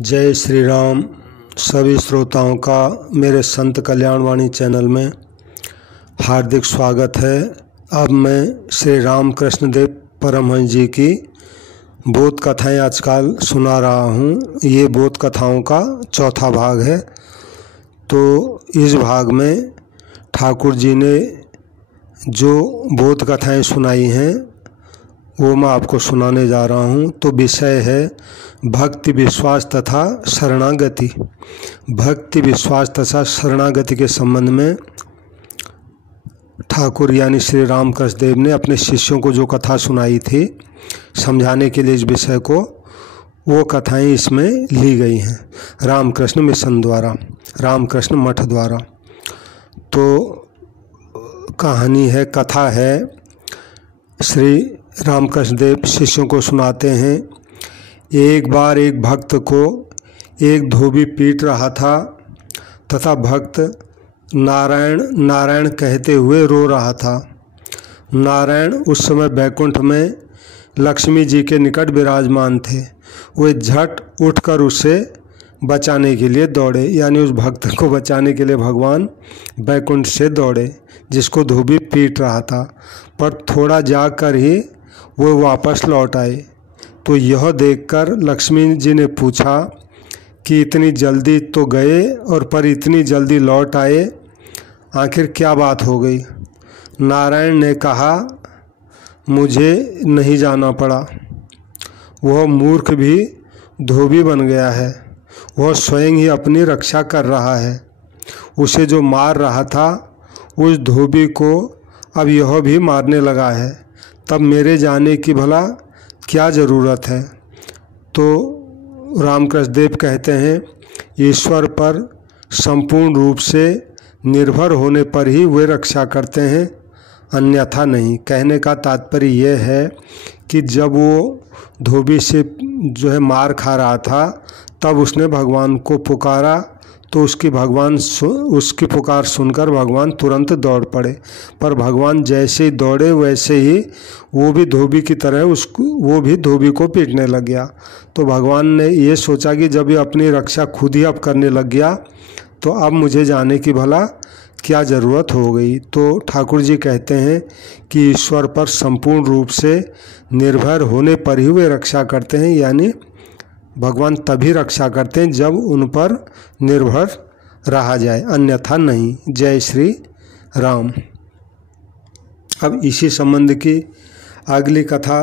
जय श्री राम। सभी श्रोताओं का मेरे संत कल्याणवाणी चैनल में हार्दिक स्वागत है। अब मैं श्री राम कृष्ण देव परमहंस जी की बोध कथाएँ आजकल सुना रहा हूँ। ये बोध कथाओं का चौथा भाग है। तो इस भाग में ठाकुर जी ने जो बोध कथाएँ सुनाई हैं वो मैं आपको सुनाने जा रहा हूँ। तो विषय है भक्ति विश्वास तथा शरणागति। भक्ति विश्वास तथा शरणागति के संबंध में ठाकुर यानी श्री राम कृष्ण देव ने अपने शिष्यों को जो कथा सुनाई थी समझाने के लिए इस विषय को, वो कथाएं इसमें ली गई हैं रामकृष्ण मिशन द्वारा, रामकृष्ण मठ द्वारा। तो कहानी है, कथा है। श्री रामकृष्ण देव शिष्यों को सुनाते हैं। एक बार एक भक्त को एक धोबी पीट रहा था तथा भक्त नारायण नारायण कहते हुए रो रहा था। नारायण उस समय बैकुंठ में लक्ष्मी जी के निकट विराजमान थे। वे झट उठकर उसे बचाने के लिए दौड़े, यानी उस भक्त को बचाने के लिए भगवान बैकुंठ से दौड़े जिसको धोबी पीट रहा था। पर थोड़ा जाकर ही वो वापस लौट आए। तो यह देखकर लक्ष्मी जी ने पूछा कि इतनी जल्दी तो गए और पर इतनी जल्दी लौट आए, आखिर क्या बात हो गई? नारायण ने कहा, मुझे नहीं जाना पड़ा। वह मूर्ख भी धोबी बन गया है। वह स्वयं ही अपनी रक्षा कर रहा है। उसे जो मार रहा था उस धोबी को अब यह भी मारने लगा है। तब मेरे जाने की भला क्या ज़रूरत है? तो रामकृष्ण देव कहते हैं, ईश्वर पर संपूर्ण रूप से निर्भर होने पर ही वे रक्षा करते हैं, अन्यथा नहीं। कहने का तात्पर्य यह है कि जब वो धोबी से जो है मार खा रहा था तब उसने भगवान को पुकारा, तो उसकी पुकार सुनकर भगवान तुरंत दौड़ पड़े। पर भगवान जैसे ही दौड़े वैसे ही वो भी धोबी की तरह वो भी धोबी को पीटने लग गया। तो भगवान ने ये सोचा कि जब ये अपनी रक्षा खुद ही अब करने लग गया तो अब मुझे जाने की भला क्या ज़रूरत हो गई। तो ठाकुर जी कहते हैं कि ईश्वर पर संपूर्ण रूप से निर्भर होने पर ही वे रक्षा करते हैं, यानी भगवान तभी रक्षा करते हैं जब उन पर निर्भर रहा जाए, अन्यथा नहीं। जय श्री राम। अब इसी संबंध की अगली कथा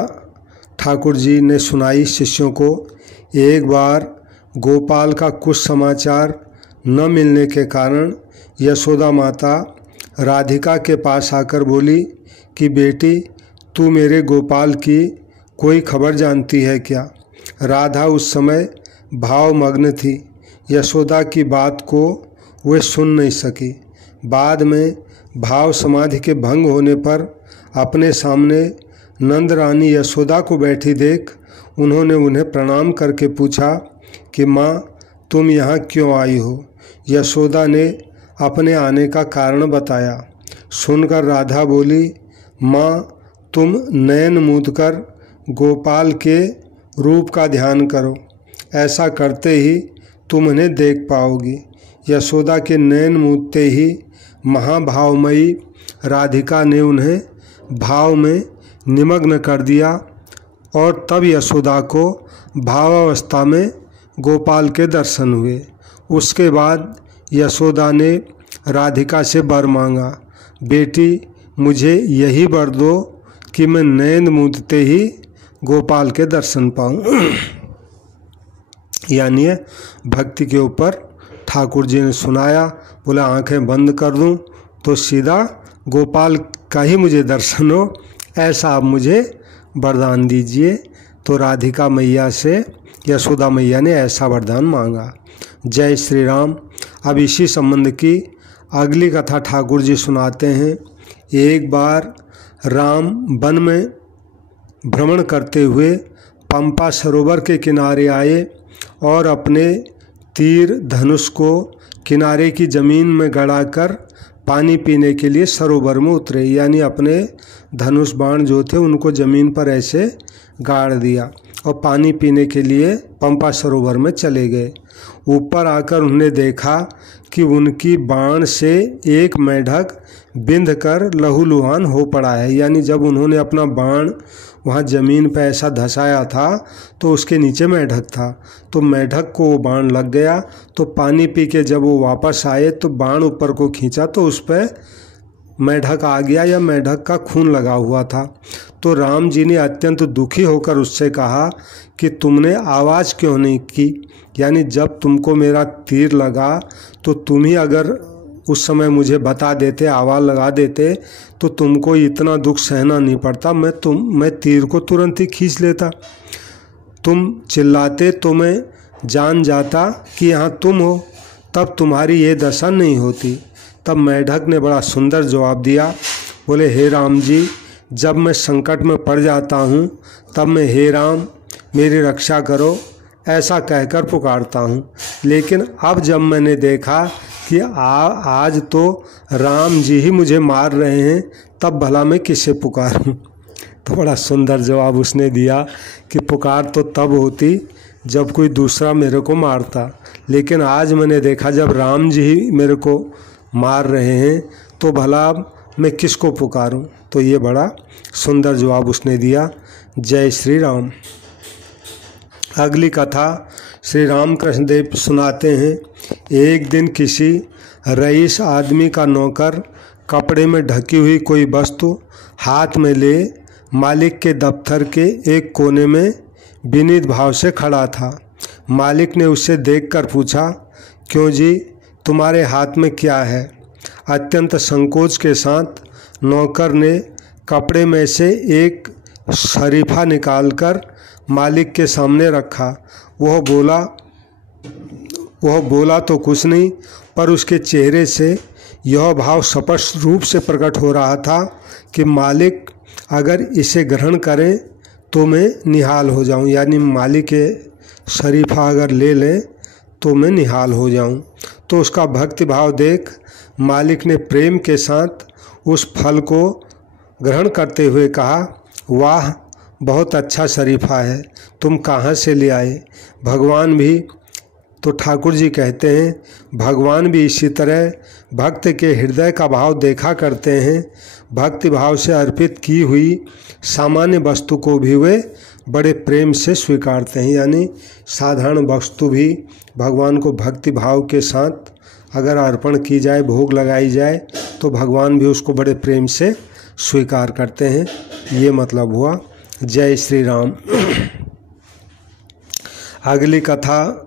ठाकुर जी ने सुनाई शिष्यों को। एक बार गोपाल का कुछ समाचार न मिलने के कारण यशोदा माता राधिका के पास आकर बोली कि बेटी, तू मेरे गोपाल की कोई खबर जानती है क्या? राधा उस समय भावमग्न थी। यशोदा की बात को वे सुन नहीं सकी। बाद में भाव समाधि के भंग होने पर अपने सामने नंद रानी यशोदा को बैठी देख उन्होंने उन्हें प्रणाम करके पूछा कि माँ, तुम यहाँ क्यों आई हो? यशोदा ने अपने आने का कारण बताया। सुनकर राधा बोली, माँ, तुम नयन मूंद कर गोपाल के रूप का ध्यान करो, ऐसा करते ही तुम उन्हें देख पाओगी। यशोदा के नयन मूंदते ही महाभावमयी राधिका ने उन्हें भाव में निमग्न कर दिया और तब यशोदा को भावावस्था में गोपाल के दर्शन हुए। उसके बाद यशोदा ने राधिका से वर मांगा, बेटी, मुझे यही वर दो कि मैं नयन मूंदते ही गोपाल के दर्शन पाऊँ। यानी भक्ति के ऊपर ठाकुर जी ने सुनाया, बोला आंखें बंद कर दूं तो सीधा गोपाल का ही मुझे दर्शन हो, ऐसा आप मुझे वरदान दीजिए। तो राधिका मैया से यशोदा मैया ने ऐसा वरदान मांगा। जय श्री राम। अब इसी संबंध की अगली कथा ठाकुर जी सुनाते हैं। एक बार राम वन में भ्रमण करते हुए पंपा सरोवर के किनारे आए और अपने तीर धनुष को किनारे की ज़मीन में गड़ाकर पानी पीने के लिए सरोवर में उतरे, यानी अपने धनुष बाण जो थे उनको ज़मीन पर ऐसे गाड़ दिया और पानी पीने के लिए पंपा सरोवर में चले गए। ऊपर आकर उन्होंने देखा कि उनकी बाण से एक मेढक बिंध कर लहूलुहान हो पड़ा है। यानी जब उन्होंने अपना बाण वहाँ ज़मीन पर ऐसा धंसाया था तो उसके नीचे मेढक था, तो मेढक को वो बाण लग गया। तो पानी पी के जब वो वापस आए तो बाण ऊपर को खींचा तो उस पर मेढक आ गया या मेढक का खून लगा हुआ था। तो राम जी ने अत्यंत दुखी होकर उससे कहा कि तुमने आवाज़ क्यों नहीं की, यानी जब तुमको मेरा तीर लगा तो तुम ही अगर उस समय मुझे बता देते, आवाज़ लगा देते तो तुमको इतना दुख सहना नहीं पड़ता। मैं तीर को तुरंत ही खींच लेता। तुम चिल्लाते तो मैं जान जाता कि यहाँ तुम हो, तब तुम्हारी ये दशा नहीं होती। तब मेढक ने बड़ा सुंदर जवाब दिया, बोले हे राम जी, जब मैं संकट में पड़ जाता हूँ तब मैं हे राम मेरी रक्षा करो ऐसा कहकर पुकारता हूँ, लेकिन अब जब मैंने देखा कि आज तो राम जी ही मुझे मार रहे हैं तब भला मैं किसे पुकारूं। तो बड़ा सुंदर जवाब उसने दिया कि पुकार तो तब होती जब कोई दूसरा मेरे को मारता, लेकिन आज मैंने देखा जब राम जी ही मेरे को मार रहे हैं तो भला मैं किसको पुकारूं। तो ये बड़ा सुंदर जवाब उसने दिया। जय श्री राम। अगली कथा श्री रामकृष्ण देव सुनाते हैं। एक दिन किसी रईस आदमी का नौकर कपड़े में ढकी हुई कोई वस्तु हाथ में ले मालिक के दफ्तर के एक कोने में विनीत भाव से खड़ा था। मालिक ने उससे देखकर पूछा, क्यों जी, तुम्हारे हाथ में क्या है? अत्यंत संकोच के साथ नौकर ने कपड़े में से एक शरीफा निकालकर मालिक के सामने रखा। वह बोला तो कुछ नहीं, पर उसके चेहरे से यह भाव स्पष्ट रूप से प्रकट हो रहा था कि मालिक अगर इसे ग्रहण करें तो मैं निहाल हो जाऊं, यानी मालिक के शरीफा अगर ले लें तो मैं निहाल हो जाऊं। तो उसका भक्ति भाव देख मालिक ने प्रेम के साथ उस फल को ग्रहण करते हुए कहा, वाह, बहुत अच्छा शरीफा है, तुम कहाँ से ले आए? भगवान भी, तो ठाकुर जी कहते हैं भगवान भी इसी तरह भक्त के हृदय का भाव देखा करते हैं। भक्ति भाव से अर्पित की हुई सामान्य वस्तु को भी वे बड़े प्रेम से स्वीकारते हैं, यानी साधारण वस्तु भी भगवान को भक्ति भाव के साथ अगर अर्पण की जाए, भोग लगाई जाए, तो भगवान भी उसको बड़े प्रेम से स्वीकार करते हैं। ये मतलब हुआ। जय श्री राम। अगली कथा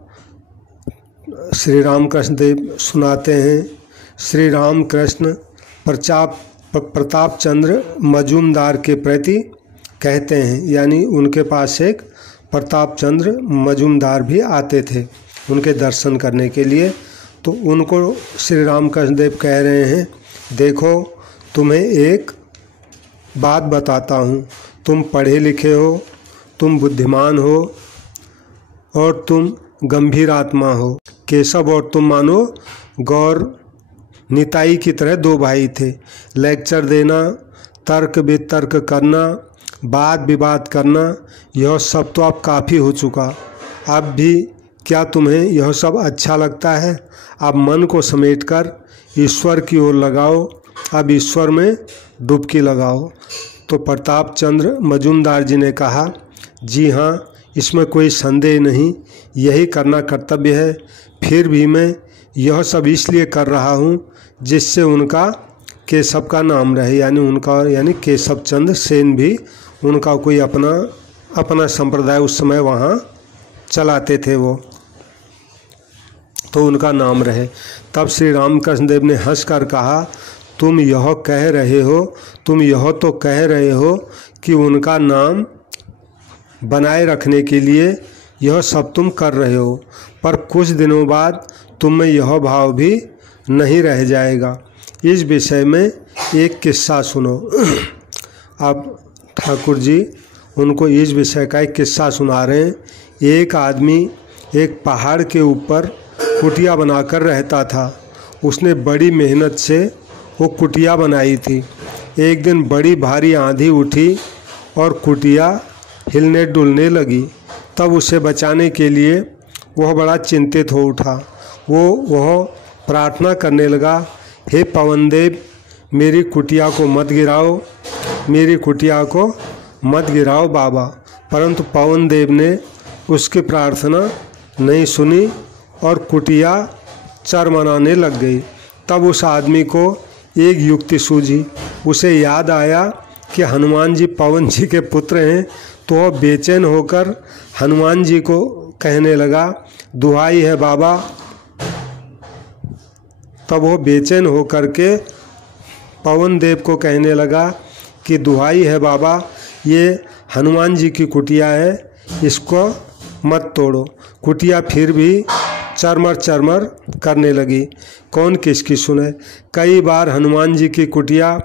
श्री रामकृष्ण देव सुनाते हैं। श्री रामकृष्ण प्रताप चंद्र मजूमदार के प्रति कहते हैं, यानी उनके पास एक प्रताप चंद्र मजूमदार भी आते थे उनके दर्शन करने के लिए। तो उनको श्री रामकृष्ण देव कह रहे हैं, देखो तुम्हें एक बात बताता हूँ, तुम पढ़े लिखे हो, तुम बुद्धिमान हो और तुम गंभीर आत्मा हो। केशव और तुम मानो गौर निताई की तरह दो भाई थे। लेक्चर देना, तर्क वितर्क करना, वाद विवाद करना, यह सब तो अब काफ़ी हो चुका। अब भी क्या तुम्हें यह सब अच्छा लगता है? अब मन को समेटकर ईश्वर की ओर लगाओ, अब ईश्वर में डुबकी लगाओ। तो प्रताप चंद्र मजूमदार जी ने कहा, जी हाँ, इसमें कोई संदेह नहीं, यही करना कर्तव्य है। फिर भी मैं यह सब इसलिए कर रहा हूँ जिससे उनका केशव का नाम रहे, यानी केशव चंद्र सेन भी उनका कोई अपना संप्रदाय उस समय वहाँ चलाते थे वो, तो उनका नाम रहे। तब श्री रामकृष्ण देव ने हंसकर कहा, तुम यह तो कह रहे हो कि उनका नाम बनाए रखने के लिए यह सब तुम कर रहे हो, पर कुछ दिनों बाद तुम में यह भाव भी नहीं रह जाएगा। इस विषय में एक किस्सा सुनो। अब ठाकुर जी उनको इस विषय का एक किस्सा सुना रहे हैं। एक आदमी एक पहाड़ के ऊपर कुटिया बनाकर रहता था। उसने बड़ी मेहनत से वो कुटिया बनाई थी। एक दिन बड़ी भारी आंधी उठी और कुटिया हिलने डुलने लगी। तब उसे बचाने के लिए वह बड़ा चिंतित हो उठा। वह प्रार्थना करने लगा, हे पवनदेव, मेरी कुटिया को मत गिराओ, मेरी कुटिया को मत गिराओ बाबा। परंतु पवनदेव ने उसकी प्रार्थना नहीं सुनी और कुटिया चरमराने लग गई। तब उस आदमी को एक युक्ति सूझी। उसे याद आया कि हनुमान जी पवन जी के पुत्र हैं, तो वह बेचैन होकर हनुमान जी को कहने लगा, दुहाई है बाबा। तब वो बेचैन होकर के पवन देव को कहने लगा कि दुहाई है बाबा, ये हनुमान जी की कुटिया है, इसको मत तोड़ो। कुटिया फिर भी चरमर चरमर करने लगी। कौन किसकी सुने। कई बार हनुमान जी की कुटिया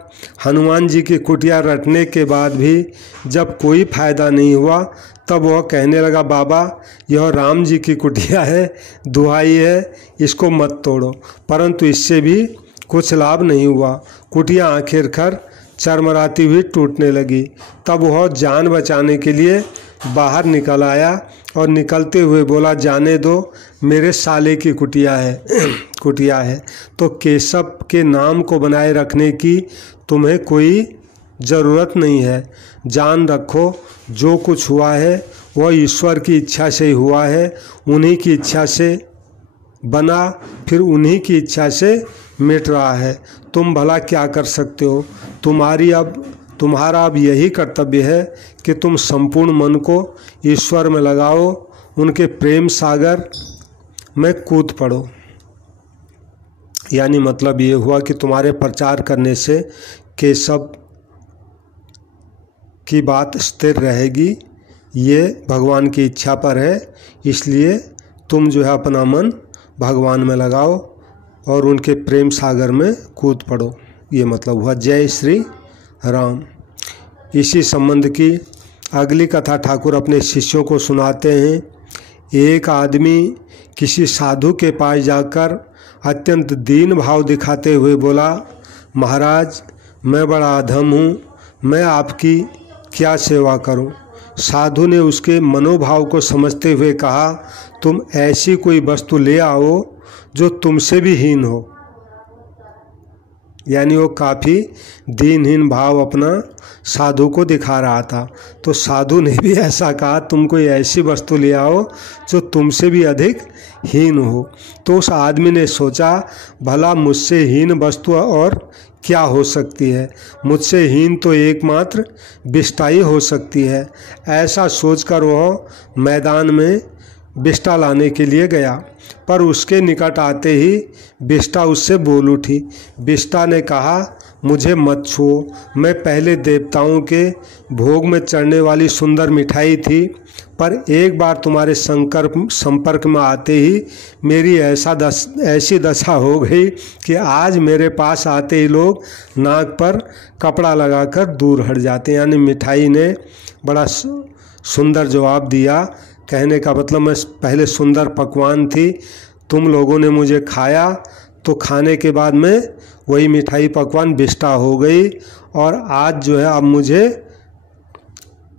रटने के बाद भी जब कोई फायदा नहीं हुआ, तब वह कहने लगा, बाबा यह राम जी की कुटिया है, दुहाई है, इसको मत तोड़ो। परंतु इससे भी कुछ लाभ नहीं हुआ। कुटिया आखिरकार चरमराती हुई टूटने लगी। तब वह जान बचाने के लिए बाहर निकल आया और निकलते हुए बोला, जाने दो, मेरे साले की कुटिया है तो केशव के नाम को बनाए रखने की तुम्हें कोई ज़रूरत नहीं है। जान रखो, जो कुछ हुआ है वह ईश्वर की इच्छा से ही हुआ है। उन्हीं की इच्छा से बना, फिर उन्हीं की इच्छा से मिट रहा है। तुम भला क्या कर सकते हो। तुम्हारा अब यही कर्तव्य है कि तुम संपूर्ण मन को ईश्वर में लगाओ, उनके प्रेम सागर में कूद पड़ो। यानी मतलब ये हुआ कि तुम्हारे प्रचार करने से केशव की बात स्थिर रहेगी, ये भगवान की इच्छा पर है। इसलिए तुम जो है अपना मन भगवान में लगाओ और उनके प्रेम सागर में कूद पड़ो। ये मतलब हुआ। जय श्री राम। इसी संबंध की अगली कथा ठाकुर अपने शिष्यों को सुनाते हैं। एक आदमी किसी साधु के पास जाकर अत्यंत दीन भाव दिखाते हुए बोला, महाराज मैं बड़ा अधम हूँ, मैं आपकी क्या सेवा करूँ। साधु ने उसके मनोभाव को समझते हुए कहा, तुम ऐसी कोई वस्तु ले आओ जो तुमसे भी हीन हो। यानी वो काफ़ी दीनहीन भाव अपना साधु को दिखा रहा था। तो साधु ने भी ऐसा कहा, तुम कोई ऐसी वस्तु ले आओ जो तुमसे भी अधिक हीन हो। तो उस आदमी ने सोचा, भला मुझसे हीन वस्तु और क्या हो सकती है। मुझसे हीन तो एकमात्र विष्ठा ही हो सकती है। ऐसा सोचकर वह मैदान में विष्ठा लाने के लिए गया, पर उसके निकट आते ही विष्ठा उससे बोल उठी। विष्ठा ने कहा, मुझे मत छुओ, मैं पहले देवताओं के भोग में चढ़ने वाली सुंदर मिठाई थी, पर एक बार तुम्हारे संपर्क में आते ही मेरी ऐसी दशा हो गई कि आज मेरे पास आते ही लोग नाक पर कपड़ा लगाकर दूर हट जाते हैं। यानी मिठाई ने बड़ा सुंदर जवाब दिया। कहने का मतलब, मैं पहले सुंदर पकवान थी, तुम लोगों ने मुझे खाया, तो खाने के बाद में वही मिठाई पकवान विष्ठा हो गई, और आज जो है अब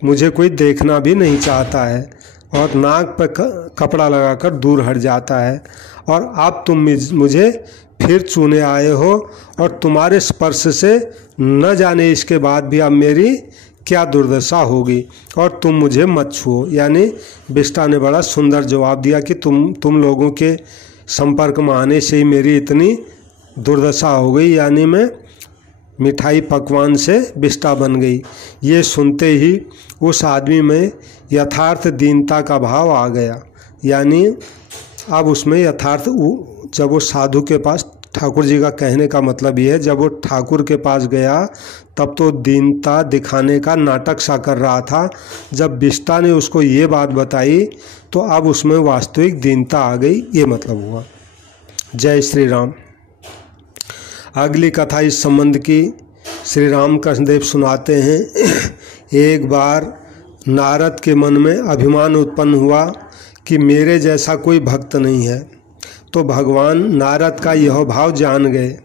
मुझे कोई देखना भी नहीं चाहता है और नाक पर कपड़ा लगाकर दूर हट जाता है। और अब तुम मुझे फिर छूने आए हो, और तुम्हारे स्पर्श से न जाने इसके बाद भी अब मेरी क्या दुर्दशा होगी, और तुम मुझे मत छुओ। यानी विष्ठा ने बड़ा सुंदर जवाब दिया कि तुम लोगों के संपर्क में आने से ही मेरी इतनी दुर्दशा हो गई, यानी मैं मिठाई पकवान से विष्ठा बन गई। ये सुनते ही उस आदमी में यथार्थ दीनता का भाव आ गया। यानी अब उसमें यथार्थ, जब वो साधु के पास, ठाकुर जी का कहने का मतलब ये है, जब वो ठाकुर के पास गया तब तो दीनता दिखाने का नाटक सा कर रहा था। जब विष्ठा ने उसको ये बात बताई तो अब उसमें वास्तविक दीनता आ गई। ये मतलब हुआ। जय श्री राम। अगली कथा इस संबंध की श्री राम कृष्णदेव सुनाते हैं। एक बार नारद के मन में अभिमान उत्पन्न हुआ कि मेरे जैसा कोई भक्त नहीं है। तो भगवान नारद का यह भाव जान गए।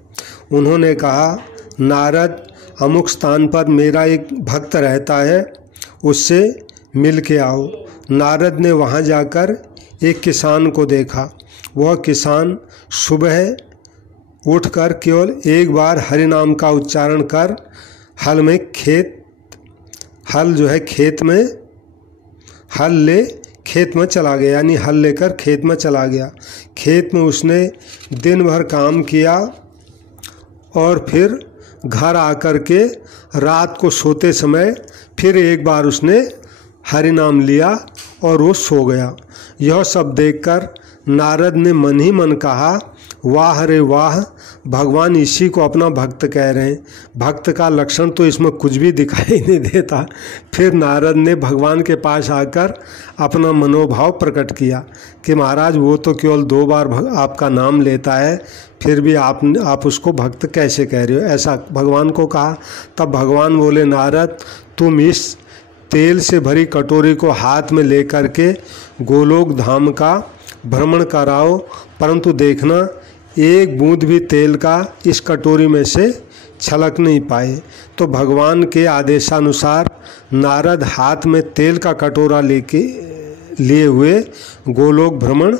उन्होंने कहा, नारद, अमुक स्थान पर मेरा एक भक्त रहता है, उससे मिल के आओ। नारद ने वहाँ जाकर एक किसान को देखा। वह किसान सुबह उठकर केवल एक बार हरि नाम का उच्चारण कर खेत में चला गया, यानी हल लेकर खेत में चला गया। खेत में उसने दिन भर काम किया और फिर घर आकर के रात को सोते समय फिर एक बार उसने हरि नाम लिया और वो सो गया। यह सब देखकर नारद ने मन ही मन कहा, वाह रे वाह, भगवान इसी को अपना भक्त कह रहे हैं। भक्त का लक्षण तो इसमें कुछ भी दिखाई नहीं देता। फिर नारद ने भगवान के पास आकर अपना मनोभाव प्रकट किया कि महाराज वो तो केवल 2 बार आपका नाम लेता है, फिर भी आप उसको भक्त कैसे कह रहे हो, ऐसा भगवान को कहा। तब भगवान बोले, नारद तुम इस तेल से भरी कटोरी को हाथ में लेकर के गोलोक धाम का भ्रमण कराओ, परंतु देखना एक बूंद भी तेल का इस कटोरी में से छलक नहीं पाए। तो भगवान के आदेशानुसार नारद हाथ में तेल का कटोरा लिए हुए गोलोक भ्रमण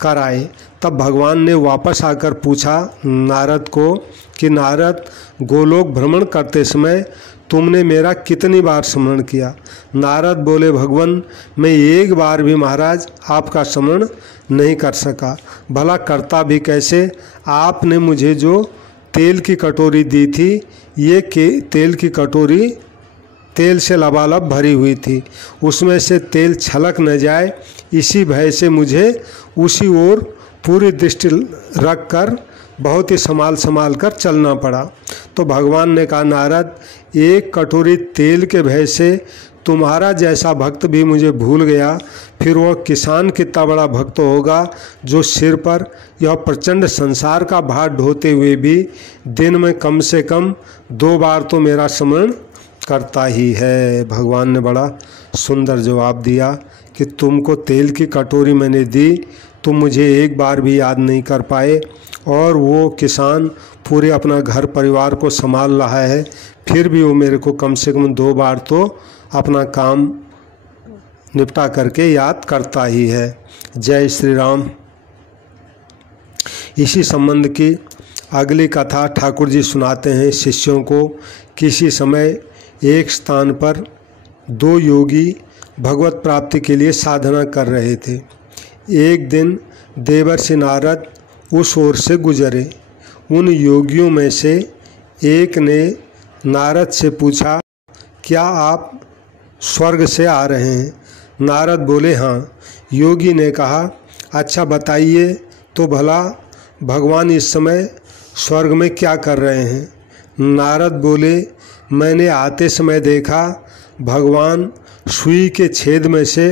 कराए। तब भगवान ने वापस आकर पूछा नारद को कि नारद, गोलोक भ्रमण करते समय तुमने मेरा कितनी बार स्मरण किया? नारद बोले, भगवान मैं एक बार भी महाराज आपका स्मरण नहीं कर सका। भला करता भी कैसे? आपने मुझे जो तेल की कटोरी दी थी, ये तेल की कटोरी तेल से लबालब भरी हुई थी, उसमें से तेल छलक न जाए, इसी भय से मुझे उसी ओर पूरी दृष्टि रख कर बहुत ही संभाल कर चलना पड़ा। तो भगवान ने कहा, नारद एक कटोरी तेल के भय से तुम्हारा जैसा भक्त भी मुझे भूल गया, फिर वह किसान कितना बड़ा भक्त होगा जो सिर पर यह प्रचंड संसार का भार ढोते हुए भी दिन में कम से कम 2 बार तो मेरा स्मरण करता ही है। भगवान ने बड़ा सुंदर जवाब दिया कि तुमको तेल की कटोरी मैंने दी, तुम मुझे एक बार भी याद नहीं कर पाए, और वो किसान पूरे अपना घर परिवार को संभाल रहा है, फिर भी वो मेरे को कम से कम 2 बार तो अपना काम निपटा करके याद करता ही है। जय श्री राम। इसी संबंध की अगली कथा ठाकुर जी सुनाते हैं शिष्यों को। किसी समय एक स्थान पर 2 योगी भगवत प्राप्ति के लिए साधना कर रहे थे। एक दिन देवर्षि नारद उस ओर से गुजरे। उन योगियों में से एक ने नारद से पूछा, क्या आप स्वर्ग से आ रहे हैं? नारद बोले, हाँ। योगी ने कहा, अच्छा बताइए तो भला भगवान इस समय स्वर्ग में क्या कर रहे हैं? नारद बोले, मैंने आते समय देखा भगवान सुई के छेद में से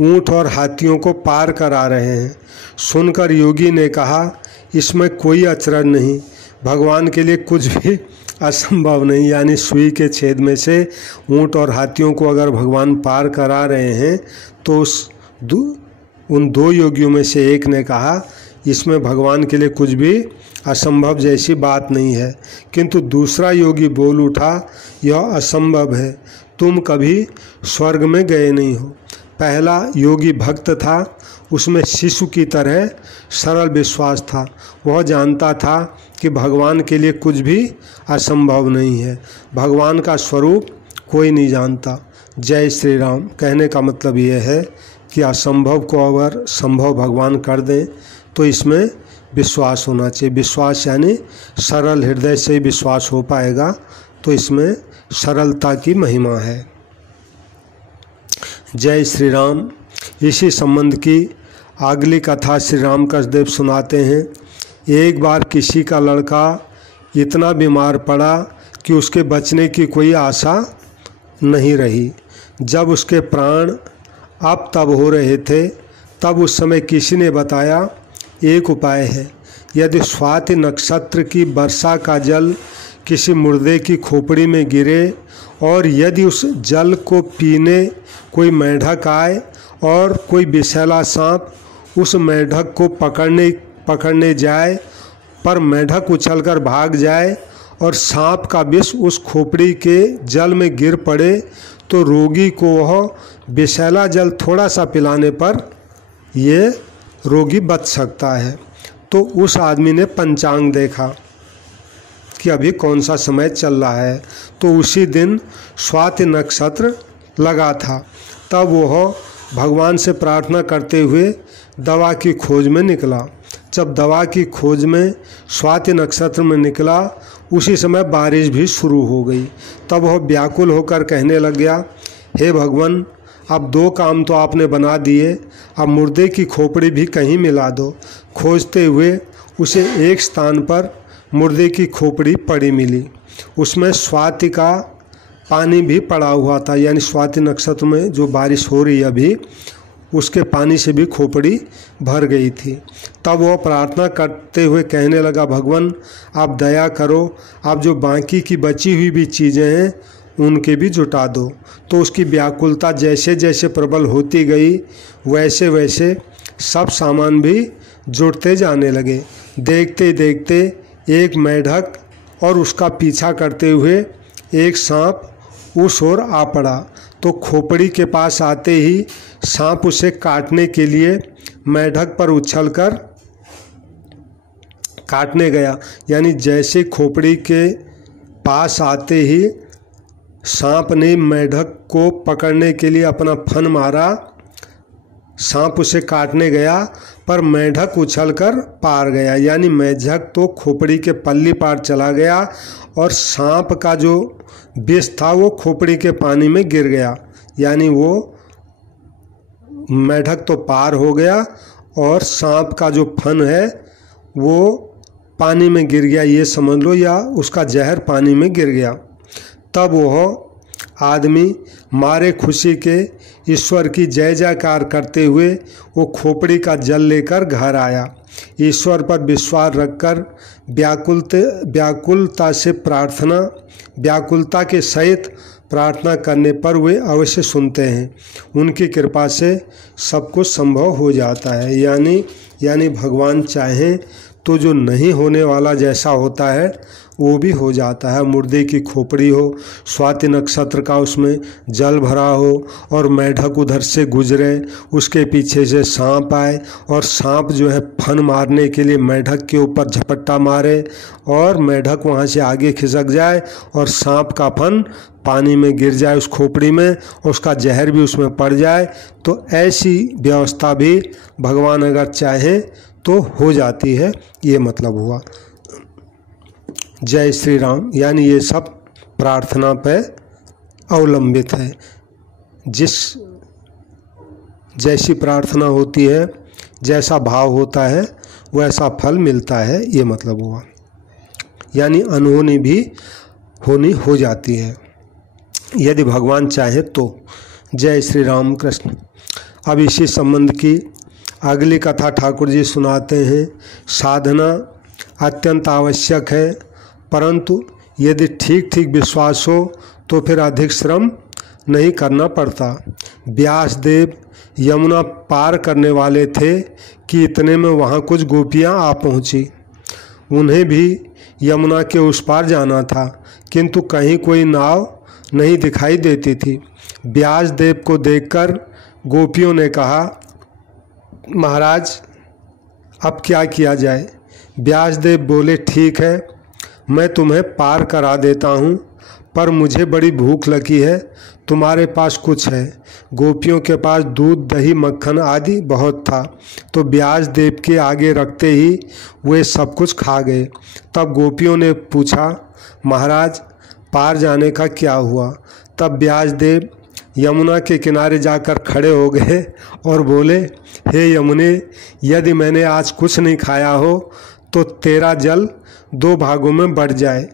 ऊंट और हाथियों को पार करा रहे हैं। सुनकर योगी ने कहा, इसमें कोई अचरज नहीं, भगवान के लिए कुछ भी असंभव नहीं। यानी सुई के छेद में से ऊंट और हाथियों को अगर भगवान पार करा रहे हैं तो उन 2 योगियों में से एक ने कहा, इसमें भगवान के लिए कुछ भी असंभव जैसी बात नहीं है। किंतु दूसरा योगी बोल उठा, यह असंभव है, तुम कभी स्वर्ग में गए नहीं हो। पहला योगी भक्त था, उसमें शिशु की तरह सरल विश्वास था। वह जानता था कि भगवान के लिए कुछ भी असंभव नहीं है। भगवान का स्वरूप कोई नहीं जानता। जय श्री राम। कहने का मतलब यह है कि असंभव को अगर संभव भगवान कर दें तो इसमें विश्वास होना चाहिए। विश्वास यानी सरल हृदय से विश्वास हो पाएगा, तो इसमें सरलता की महिमा है। जय श्री राम। इसी संबंध की अगली कथा श्री राम कृष्ण देव सुनाते हैं। एक बार किसी का लड़का इतना बीमार पड़ा कि उसके बचने की कोई आशा नहीं रही। जब उसके प्राण अब तब हो रहे थे, तब उस समय किसी ने बताया, एक उपाय है, यदि स्वाति नक्षत्र की वर्षा का जल किसी मुर्दे की खोपड़ी में गिरे और यदि उस जल को पीने कोई मेंढक आए और कोई विषैला सांप उस मेंढक को पकड़ने जाए, पर मेंढक उछलकर भाग जाए और सांप का विष उस खोपड़ी के जल में गिर पड़े, तो रोगी को वह विषैला जल थोड़ा सा पिलाने पर ये रोगी बच सकता है। तो उस आदमी ने पंचांग देखा कि अभी कौन सा समय चल रहा है, तो उसी दिन स्वाति नक्षत्र लगा था। तब वह भगवान से प्रार्थना करते हुए दवा की खोज में निकला। जब दवा की खोज में स्वाति नक्षत्र में निकला, उसी समय बारिश भी शुरू हो गई। तब वह व्याकुल होकर कहने लग गया, हे भगवान, अब 2 काम तो आपने बना दिए, अब मुर्दे की खोपड़ी भी कहीं मिला दो। खोजते हुए उसे एक स्थान पर मुर्दे की खोपड़ी पड़ी मिली। उसमें स्वाति का पानी भी पड़ा हुआ था, यानी स्वाति नक्षत्र में जो बारिश हो रही है अभी, उसके पानी से भी खोपड़ी भर गई थी। तब वह प्रार्थना करते हुए कहने लगा, भगवान आप दया करो, आप जो बाकी की बची हुई भी चीज़ें हैं उनके भी जुटा दो। तो उसकी व्याकुलता जैसे जैसे प्रबल होती गई, वैसे वैसे सब सामान भी जुटते जाने लगे। देखते देखते एक मेढक और उसका पीछा करते हुए एक सांप उस ओर आ पड़ा। तो खोपड़ी के पास आते ही सांप उसे काटने के लिए मेढक पर उछलकर काटने गया। यानी जैसे खोपड़ी के पास आते ही सांप ने मेढक को पकड़ने के लिए अपना फन मारा। सांप उसे काटने गया पर मेढक उछलकर पार गया, यानी मेढक तो खोपड़ी के पल्ली पार चला गया और सांप का जो विष था वो खोपड़ी के पानी में गिर गया। यानी वो मेढक तो पार हो गया और सांप का जो फन है वो पानी में गिर गया, ये समझ लो, या उसका जहर पानी में गिर गया। तब वह आदमी मारे खुशी के ईश्वर की जय जयकार करते हुए वो खोपड़ी का जल लेकर घर आया। ईश्वर पर विश्वास रखकर व्याकुलता के सहित प्रार्थना करने पर वे अवश्य सुनते हैं। उनकी कृपा से सब कुछ संभव हो जाता है। यानी भगवान चाहें तो जो नहीं होने वाला जैसा होता है वो भी हो जाता है। मुर्दे की खोपड़ी हो, स्वाति नक्षत्र का उसमें जल भरा हो और मेढक उधर से गुजरे, उसके पीछे से सांप आए और सांप जो है फन मारने के लिए मेढक के ऊपर झपट्टा मारे और मेढक वहाँ से आगे खिसक जाए और सांप का फन पानी में गिर जाए उस खोपड़ी में और उसका जहर भी उसमें पड़ जाए। तो ऐसी व्यवस्था भी भगवान अगर चाहें तो हो जाती है, ये मतलब हुआ। जय श्री राम। यानी ये सब प्रार्थना पे अवलंबित है। जैसी प्रार्थना होती है, जैसा भाव होता है, वैसा फल मिलता है, ये मतलब हुआ। यानी अनहोनी भी होनी हो जाती है यदि भगवान चाहे तो। जय श्री राम कृष्ण। अब इसी संबंध की अगली कथा ठाकुर जी सुनाते हैं। साधना अत्यंत आवश्यक है, परंतु यदि ठीक ठीक विश्वास हो तो फिर अधिक श्रम नहीं करना पड़ता। व्यासदेव यमुना पार करने वाले थे कि इतने में वहाँ कुछ गोपियाँ आ पहुँची। उन्हें भी यमुना के उस पार जाना था, किंतु कहीं कोई नाव नहीं दिखाई देती थी। व्यासदेव को देखकर गोपियों ने कहा, महाराज अब क्या किया जाए। व्यासदेव बोले, ठीक है, मैं तुम्हें पार करा देता हूँ, पर मुझे बड़ी भूख लगी है। तुम्हारे पास कुछ है? गोपियों के पास दूध, दही, मक्खन आदि बहुत था, तो व्यासदेव के आगे रखते ही वे सब कुछ खा गए। तब गोपियों ने पूछा, महाराज पार जाने का क्या हुआ? तब व्यासदेव यमुना के किनारे जाकर खड़े हो गए और बोले, हे यमुने, यदि मैंने आज कुछ नहीं खाया हो तो तेरा जल 2 भागों में बढ़ जाए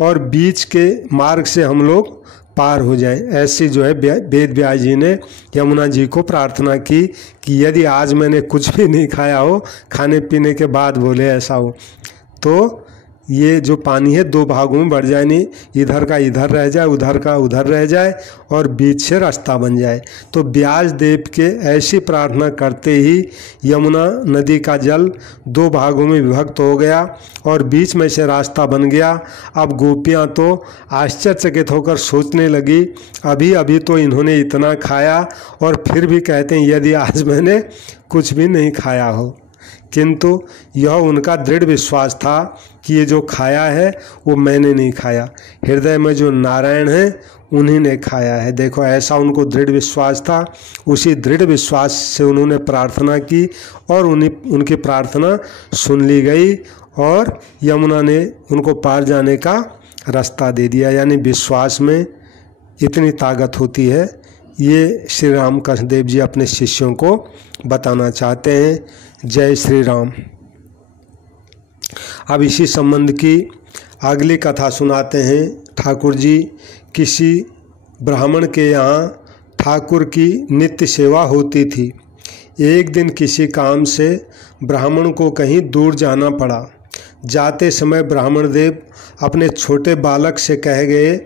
और बीच के मार्ग से हम लोग पार हो जाएं। ऐसी जो है वेद व्यास जी ने यमुना जी को प्रार्थना की कि यदि आज मैंने कुछ भी नहीं खाया हो, खाने पीने के बाद बोले ऐसा हो। तो ये जो पानी है दो भागों में बढ़ जाए, नहीं इधर का इधर रह जाए, उधर का उधर रह जाए और बीच से रास्ता बन जाए। तो व्यास देव के ऐसी प्रार्थना करते ही यमुना नदी का जल दो भागों में विभक्त हो गया और बीच में से रास्ता बन गया। अब गोपियाँ तो आश्चर्यचकित होकर सोचने लगी, अभी अभी तो इन्होंने इतना खाया और फिर भी कहते हैं यदि आज मैंने कुछ भी नहीं खाया हो। किंतु यह उनका दृढ़ विश्वास था कि ये जो खाया है वो मैंने नहीं खाया, हृदय में जो नारायण है उन्हीं ने खाया है। देखो ऐसा उनको दृढ़ विश्वास था। उसी दृढ़ विश्वास से उन्होंने प्रार्थना की और उनकी प्रार्थना सुन ली गई और यमुना ने उनको पार जाने का रास्ता दे दिया। यानी विश्वास में इतनी ताकत होती है, ये श्री राम कृष्ण देव जी अपने शिष्यों को बताना चाहते हैं। जय श्री राम। अब इसी संबंध की अगली कथा सुनाते हैं। ठाकुर जी किसी ब्राह्मण के यहाँ ठाकुर की नित्य सेवा होती थी। एक दिन किसी काम से ब्राह्मण को कहीं दूर जाना पड़ा। जाते समय ब्राह्मण देव अपने छोटे बालक से कह गए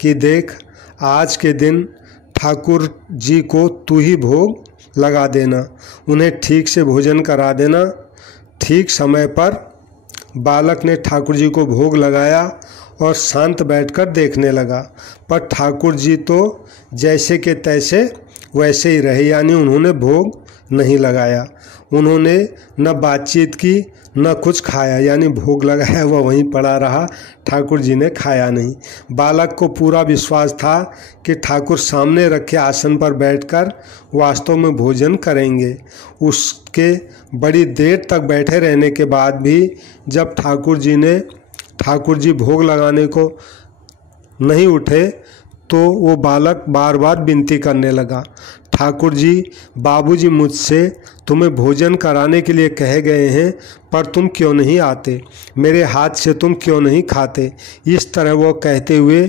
कि देख, आज के दिन ठाकुर जी को तू ही भोग लगा देना, उन्हें ठीक से भोजन करा देना। ठीक समय पर बालक ने ठाकुर जी को भोग लगाया और शांत बैठकर देखने लगा, पर ठाकुर जी तो जैसे के तैसे वैसे ही रहे, यानी उन्होंने भोग नहीं लगाया। उन्होंने न बातचीत की न कुछ खाया, यानी भोग लगाया वह वहीं पड़ा रहा, ठाकुर जी ने खाया नहीं। बालक को पूरा विश्वास था कि ठाकुर सामने रखे आसन पर बैठकर वास्तव में भोजन करेंगे। उसके बड़ी देर तक बैठे रहने के बाद भी जब ठाकुर जी भोग लगाने को नहीं उठे तो वो बालक बार बार विनती करने लगा, ठाकुर जी, बाबूजी मुझसे तुम्हें भोजन कराने के लिए कहे गए हैं, पर तुम क्यों नहीं आते, मेरे हाथ से तुम क्यों नहीं खाते। इस तरह वो कहते हुए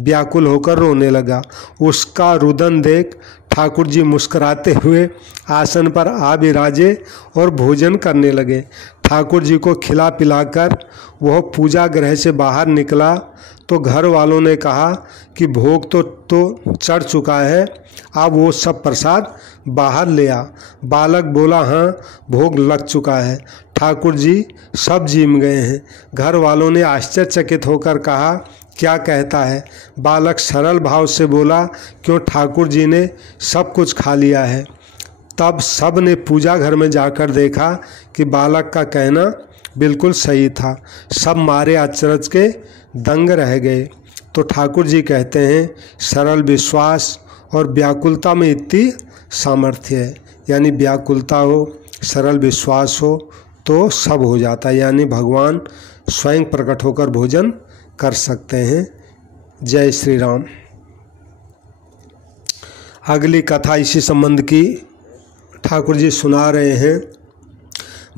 व्याकुल होकर रोने लगा। उसका रुदन देख ठाकुर जी मुस्कुराते हुए आसन पर आ विराजे और भोजन करने लगे। ठाकुर जी को खिला पिलाकर वह पूजा गृह से बाहर निकला तो घर वालों ने कहा कि भोग तो चढ़ चुका है, अब वो सब प्रसाद बाहर ले आ। बालक बोला, हाँ भोग लग चुका है। ठाकुर जी सब जिम गए हैं। घर वालों ने आश्चर्यचकित होकर कहा, क्या कहता है। बालक सरल भाव से बोला, क्यों ठाकुर जी ने सब कुछ खा लिया है। तब सब ने पूजा घर में जाकर देखा कि बालक का कहना बिल्कुल सही था। सब मारे अचरज के दंग रह गए। तो ठाकुर जी कहते हैं, सरल विश्वास और व्याकुलता में इतनी सामर्थ्य है। यानी व्याकुलता हो, सरल विश्वास हो तो सब हो जाता है, यानी भगवान स्वयं प्रकट होकर भोजन कर सकते हैं। जय श्री राम। अगली कथा इसी संबंध की ठाकुर जी सुना रहे हैं।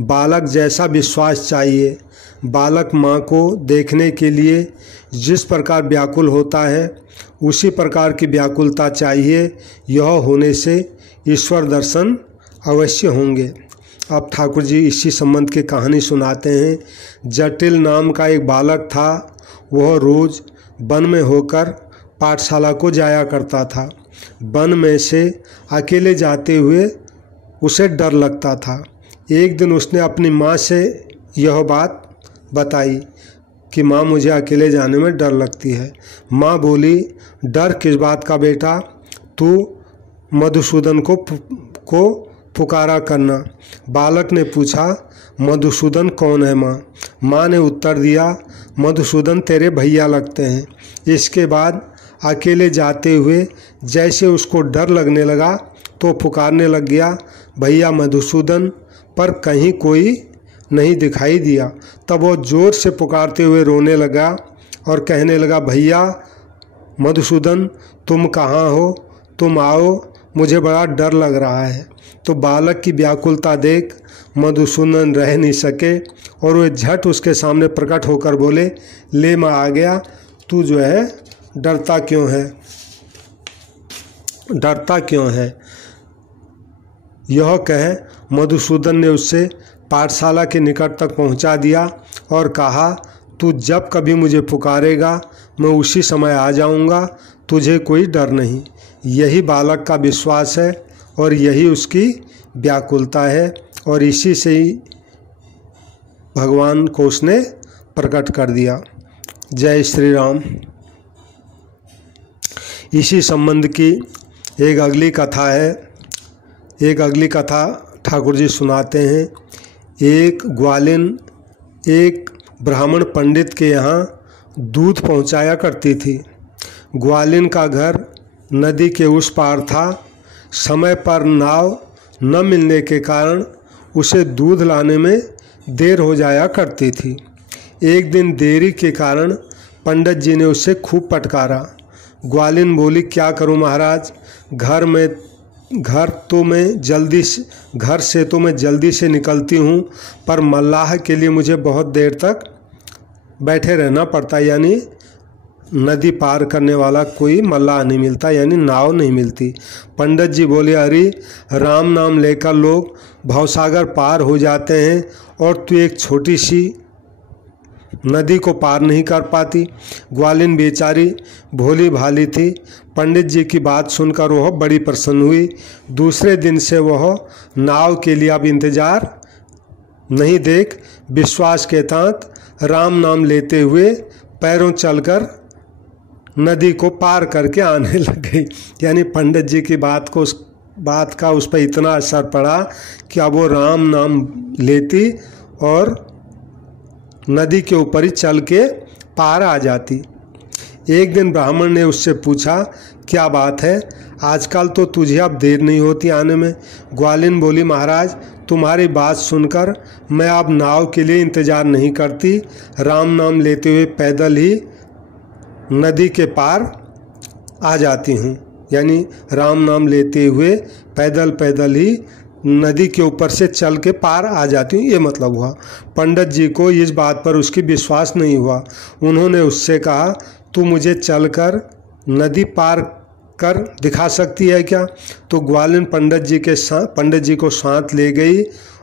बालक जैसा विश्वास चाहिए। बालक माँ को देखने के लिए जिस प्रकार व्याकुल होता है उसी प्रकार की व्याकुलता चाहिए। यह होने से ईश्वर दर्शन अवश्य होंगे। अब ठाकुर जी इसी संबंध की कहानी सुनाते हैं। जटिल नाम का एक बालक था। वह रोज़ वन में होकर पाठशाला को जाया करता था। वन में से अकेले जाते हुए उसे डर लगता था। एक दिन उसने अपनी माँ से यह बात बताई कि माँ, मुझे अकेले जाने में डर लगती है। माँ बोली, डर किस बात का बेटा, तू मधुसूदन को पुकारा करना। बालक ने पूछा, मधुसूदन कौन है माँ? माँ ने उत्तर दिया, मधुसूदन तेरे भैया लगते हैं। इसके बाद अकेले जाते हुए जैसे उसको डर लगने लगा तो पुकारने लग गया, भैया मधुसूदन, पर कहीं कोई नहीं दिखाई दिया। तब वो जोर से पुकारते हुए रोने लगा और कहने लगा, भैया मधुसूदन, तुम कहाँ हो, तुम आओ, मुझे बड़ा डर लग रहा है। तो बालक की व्याकुलता देख मधुसूदन रह नहीं सके और वे झट उसके सामने प्रकट होकर बोले, ले मैं आ गया, तू जो है डरता क्यों है। यह कह मधुसूदन ने उससे पाठशाला के निकट तक पहुंचा दिया और कहा, तू जब कभी मुझे पुकारेगा मैं उसी समय आ जाऊंगा, तुझे कोई डर नहीं। यही बालक का विश्वास है और यही उसकी व्याकुलता है और इसी से ही भगवान को उसने प्रकट कर दिया। जय श्री राम। इसी संबंध की एक अगली कथा है। एक अगली कथा ठाकुर जी सुनाते हैं। एक ग्वालिन एक ब्राह्मण पंडित के यहाँ दूध पहुँचाया करती थी। ग्वालिन का घर नदी के उस पार था। समय पर नाव न मिलने के कारण उसे दूध लाने में देर हो जाया करती थी। एक दिन देरी के कारण पंडित जी ने उसे खूब फटकारा। ग्वालिन बोली, क्या करूं महाराज, घर से तो मैं जल्दी से निकलती हूं, पर मल्लाह के लिए मुझे बहुत देर तक बैठे रहना पड़ता, यानी नदी पार करने वाला कोई मल्लाह नहीं मिलता, यानी नाव नहीं मिलती। पंडित जी बोले, अरे राम नाम लेकर लोग भवसागर पार हो जाते हैं और तू एक छोटी सी नदी को पार नहीं कर पाती। ग्वालिन बेचारी भोली भाली थी। पंडित जी की बात सुनकर वह बड़ी प्रसन्न हुई। दूसरे दिन से वह नाव के लिए अब इंतजार नहीं देख विश्वास के साथ राम नाम लेते हुए पैरों चलकर नदी को पार करके आने लग गई। यानी पंडित जी की बात का उस पर इतना असर पड़ा कि अब वो राम नाम लेती और नदी के ऊपर ही चल के पार आ जाती। एक दिन ब्राह्मण ने उससे पूछा, क्या बात है, आजकल तो तुझे अब देर नहीं होती आने में। ग्वालिन बोली, महाराज तुम्हारी बात सुनकर मैं अब नाव के लिए इंतजार नहीं करती, राम नाम लेते हुए पैदल ही नदी के पार आ जाती हूँ। यानी राम नाम लेते हुए पैदल ही नदी के ऊपर से चल के पार आ जाती हूँ, ये मतलब हुआ। पंडित जी को इस बात पर उसकी विश्वास नहीं हुआ। उन्होंने उससे कहा, तू मुझे चलकर नदी पार कर दिखा सकती है क्या? तो ग्वालिन पंडित जी को साथ ले गई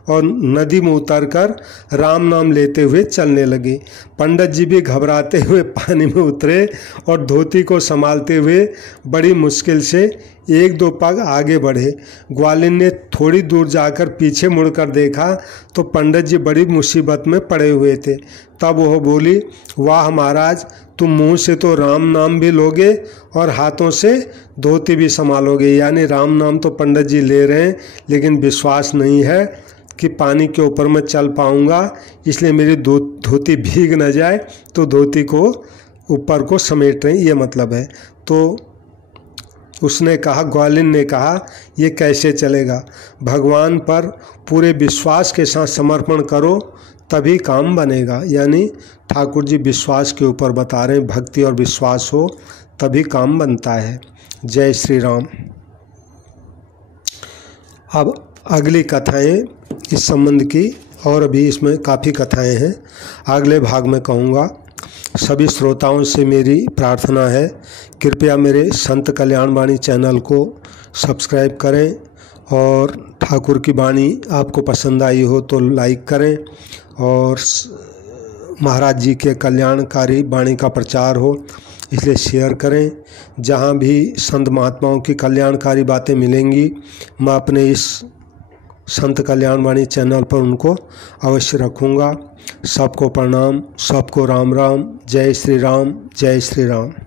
और नदी में उतरकर राम नाम लेते हुए चलने लगी। पंडित जी भी घबराते हुए पानी में उतरे और धोती को संभालते हुए बड़ी मुश्किल से एक दो पग आगे बढ़े। ग्वालिन ने थोड़ी दूर जाकर पीछे मुड़कर देखा तो पंडित जी बड़ी मुसीबत में पड़े हुए थे। तब वह बोली, वाह महाराज, तुम मुंह से तो राम नाम भी लोगे और हाथों से धोती भी संभालोगे। यानी राम नाम तो पंडित जी ले रहे हैं, लेकिन विश्वास नहीं है कि पानी के ऊपर मैं चल पाऊंगा, इसलिए मेरी धोती भीग न जाए तो धोती को ऊपर को समेट रहे, ये मतलब है। तो उसने कहा, ग्वालिन ने कहा, ये कैसे चलेगा? भगवान पर पूरे विश्वास के साथ समर्पण करो तभी काम बनेगा। यानी ठाकुर जी विश्वास के ऊपर बता रहे हैं, भक्ति और विश्वास हो तभी काम बनता है। जय श्री राम। अब अगली कथाएं इस संबंध की, और अभी इसमें काफ़ी कथाएं हैं, अगले भाग में कहूँगा। सभी श्रोताओं से मेरी प्रार्थना है, कृपया मेरे संत कल्याण वाणी चैनल को सब्सक्राइब करें और ठाकुर की वाणी आपको पसंद आई हो तो लाइक करें और महाराज जी के कल्याणकारी वाणी का प्रचार हो इसलिए शेयर करें। जहाँ भी संत महात्माओं की कल्याणकारी बातें मिलेंगी मैं अपने इस संत कल्याण वाणी चैनल पर उनको अवश्य रखूँगा। सबको प्रणाम, सबको राम राम। जय श्री राम, जय श्री राम।